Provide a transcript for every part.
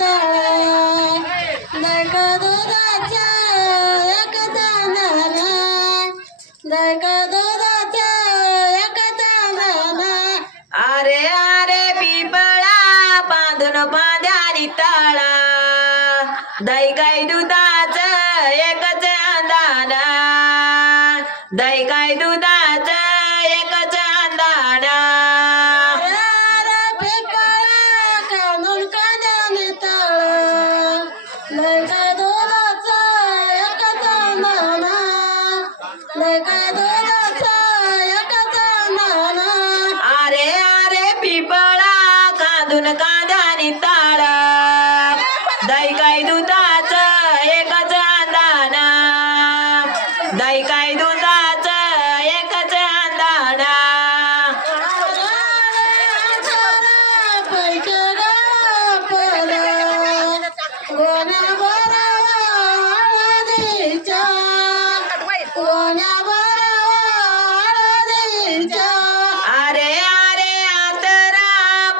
तळ दका दुधाच्या एक तांदळा दका दुधाच्या एक तांदळा अरे अरे पिंपळा बांधून बांध्यानी तळा दही काय दुधाचं एकच दाना दही काय दुधाचं एकच दाना कांदून कांद्याने तळ दका दुधाचा एक तांदळा दका दुधाचा एक तांदळा अरे अरे पिंपळा कांदून कांद्यानी तळा दही काय दुधाचं एकच दाना दही काय दुधाचं एकच दाना अरे अरे आतरा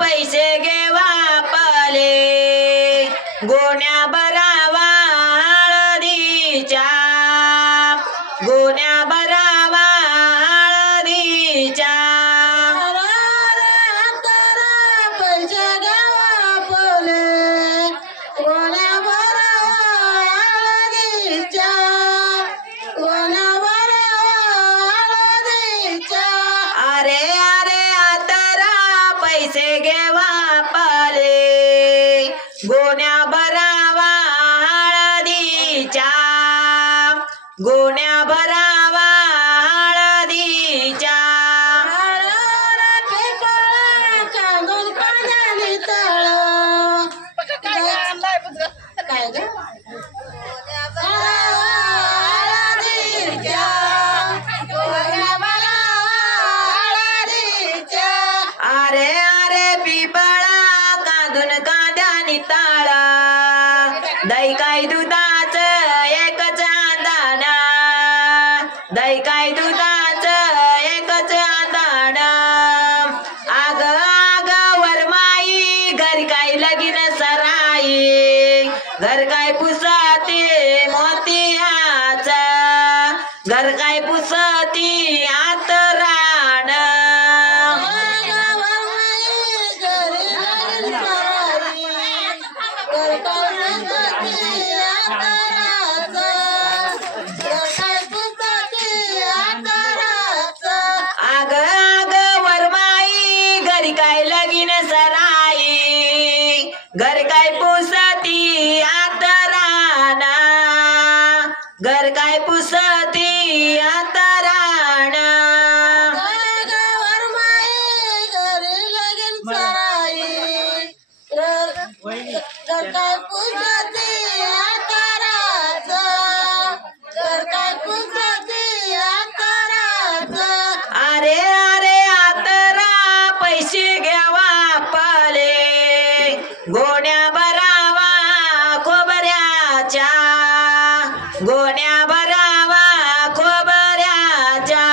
पैसे घेवा पले गोण्या भरावा हळदीच्या गोण्या भरावा हळदीच्या अरे अरे आतरा पैसे घेवा पले गोण्या भरावा हळदीच्या गोण्या भरावा हळदीच्या काय ग अरे अरे पिंपळा कांदून कांद्यानी ताळा दही काय दुधाचं एकच दाना दही काय दुधाचं एकच दाना आग आग वरमाई घर काय लगीन सराई घर काय पुसते मोतियाचा घर काय पुसती आतराण आग आग वरमाई घरी काय लगीन सराई घर काय पुसती आतराणा घर काय पुसती आतराणा अरे अरे आतरा पैसे घ्यावा पले गोण्या भरावा खोबऱ्याच्या गोण्या भरावा खोबऱ्याच्या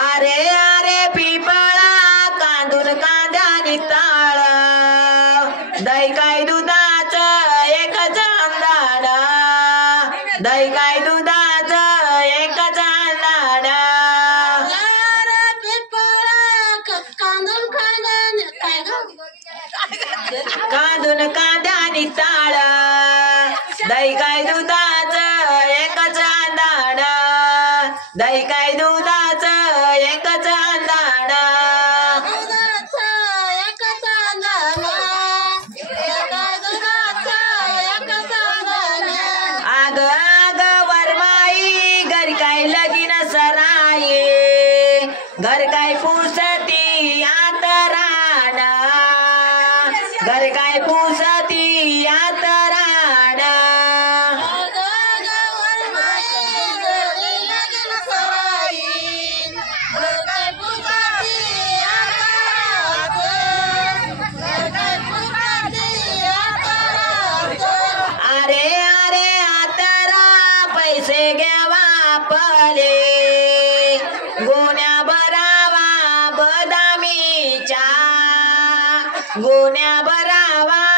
अरे अरे पिंपळा कांदून कांद्यानी ताळ दही काय दुधाचं एकच दाना दही काय दुधाचं एकच दाना कांदून कांद्यानी ताळ दही काय दुधाचं एकच दाना दही काय दुधाचं एकच दाना आग आग वरमाई घर काय लगीन सराई घर काय पुसती आतराणा घर काय पुसती आतराणा बदामीच्या गोण्या भरावा